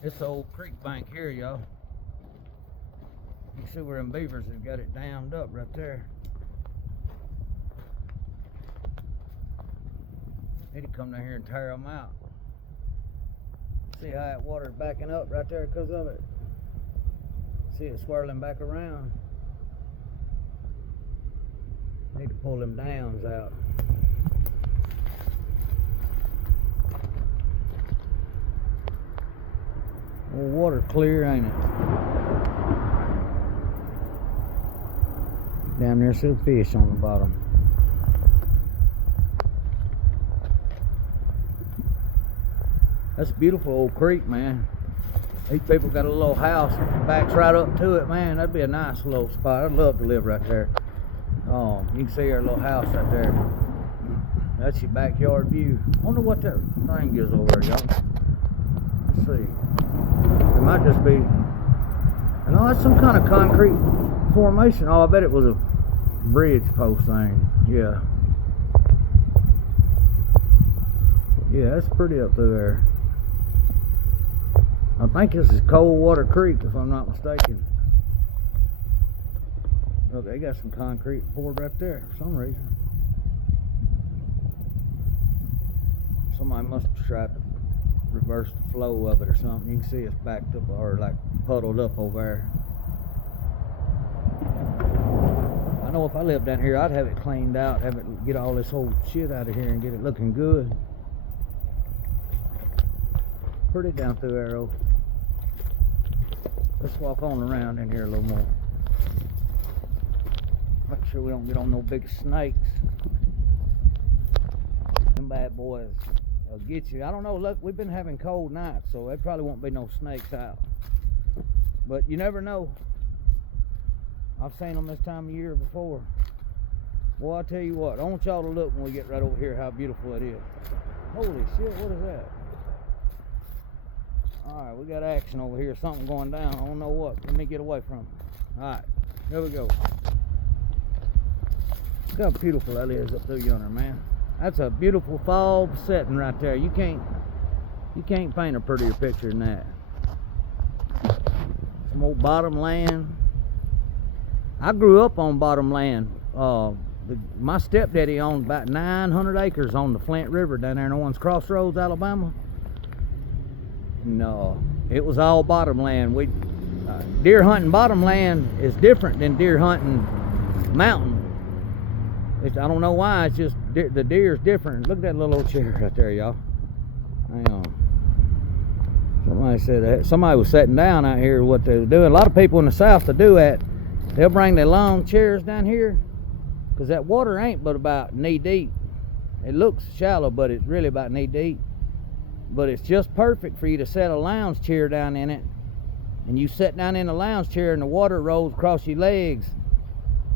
This old creek bank here, y'all. You can see where them beavers have got it dammed up right there. Need to come down here and tear them out. See how that water's backing up right there because of it. See it swirling back around. Need to pull them dams out. Well, water clear, ain't it? Down there, see fish on the bottom. That's a beautiful old creek, man. These people got a little house, backs right up to it, man. That'd be a nice little spot. I'd love to live right there. You can see our little house right there. That's your backyard view. I wonder what that thing is over there, y'all. Let's see. It might just be, no, that's some kind of concrete formation. Oh, I bet it was a bridge post thing. Yeah. Yeah, that's pretty up through there. I think this is Coldwater Creek, if I'm not mistaken. Look, they got some concrete poured right there for some reason. Somebody must have tried to reverse the flow of it or something. You can see it's backed up or like puddled up over there. I know if I lived down here, I'd have it cleaned out, have it get all this old shit out of here and get it looking good. Pretty down through there, though. Let's walk on around in here a little more. Make sure we don't get on no big snakes. Them bad boys will get you. I don't know, look, we've been having cold nights, so there probably won't be no snakes out. But you never know. I've seen them this time of year before. Well, I'll tell you what, I want y'all to look when we get right over here how beautiful it is. Holy shit, what is that? Alright, we got action over here. Something going down. I don't know what. Let me get away from it. Alright, here we go. Look how beautiful that is up through yonder, man. That's a beautiful fall setting right there. You can't paint a prettier picture than that. Some old bottom land. I grew up on bottom land. My stepdaddy owned about 900 acres on the Flint River down there in Owens Crossroads, Alabama. No, it was all bottom land. Deer hunting bottom land is different than deer hunting mountain. I don't know why, it's just the deer is different. Look at that little old chair right there, y'all. Hang on. Somebody said that. Somebody was sitting down out here, what they were doing. A lot of people in the south to do that. They'll bring their long chairs down here because that water ain't but about knee deep. It looks shallow, but it's really about knee deep. But it's just perfect for you to set a lounge chair down in it, and you sit down in the lounge chair and the water rolls across your legs,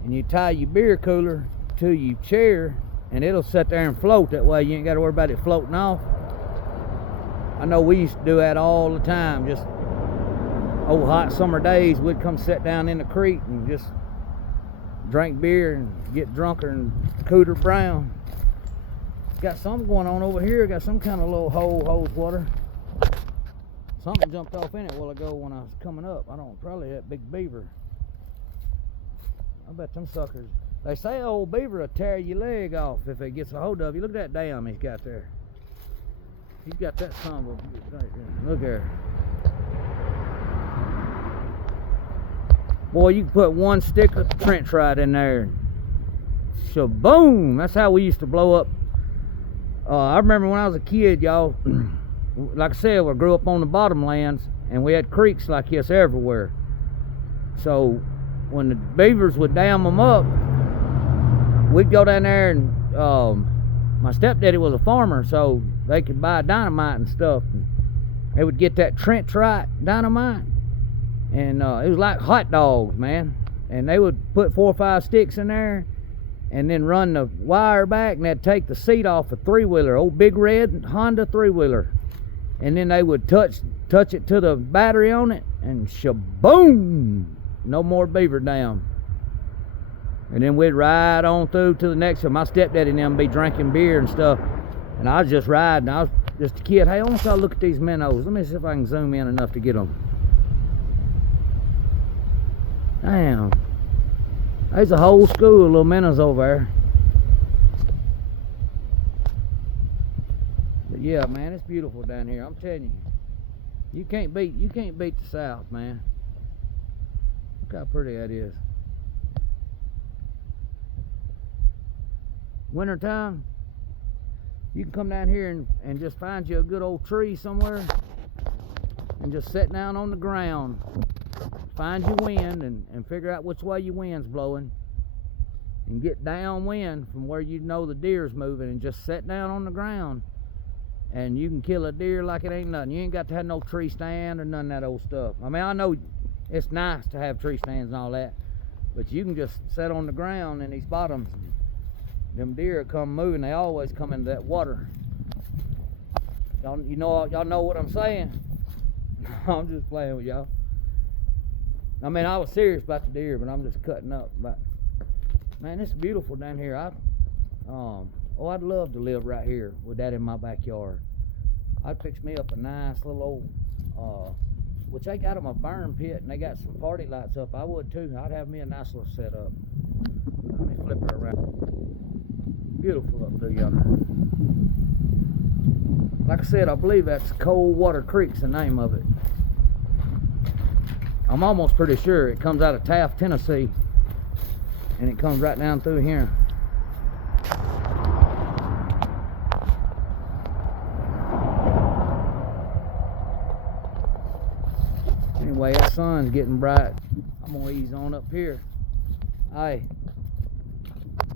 and you tie your beer cooler to your chair and it'll sit there and float. That way you ain't got to worry about it floating off. I know we used to do that all the time. Just old hot summer days, we'd come sit down in the creek and just drink beer and get drunker and cooter brown. Got something going on over here. Got some kind of little hole holds water. Something jumped off in it a while ago when I was coming up. I don't, probably that big beaver. I bet them suckers. They say old beaver will tear your leg off if it gets a hold of you. Look at that dam he's got there. He's got that son of a right there. Look there. Boy, you can put one stick of trench rod in there. Shaboom! That's how we used to blow up. I remember when I was a kid, y'all, like I said, we grew up on the bottom lands, and we had creeks like this everywhere. So when the beavers would dam them up, we'd go down there, and my stepdaddy was a farmer, so they could buy dynamite and stuff. And they would get that trench rod dynamite, and it was like hot dogs, man. And they would put 4 or 5 sticks in there, and then run the wire back, and they'd take the seat off a 3-wheeler, old big red Honda 3-wheeler, and then they would touch it to the battery on it, and shaboom! No more beaver dam. And then we'd ride on through to the next one. My stepdaddy and them be drinking beer and stuff, and I was just riding. It Just a kid. Hey, I want y'all to look at these minnows. Let me see if I can zoom in enough to get them. Damn. There's a whole school of little minnows over there. But yeah, man, it's beautiful down here. I'm telling you. You can't beat the South, man. Look how pretty that is. Wintertime, you can come down here and just find you a good old tree somewhere and just sit down on the ground, find your wind and figure out which way your wind's blowing and get downwind from where you know the deer's moving and just sit down on the ground and you can kill a deer like it ain't nothing. You ain't got to have no tree stand or none of that old stuff. I mean, I know it's nice to have tree stands and all that, but you can just sit on the ground in these bottoms. Them deer come moving, they always come into that water. Y'all know what I'm saying? I'm just playing with y'all. I mean, I was serious about the deer, but I'm just cutting up. But man, it's beautiful down here. I'd love to live right here with that in my backyard. I'd fix me up a nice little old, which they got them a burn pit and they got some party lights up. I would too. I'd have me a nice little setup. Let me flip her around. Beautiful up through yonder. Like I said, I believe that's Coldwater Creek's the name of it. I'm almost pretty sure it comes out of Taft, Tennessee, and it comes right down through here. Anyway, that sun's getting bright. I'm gonna ease on up here. Hey.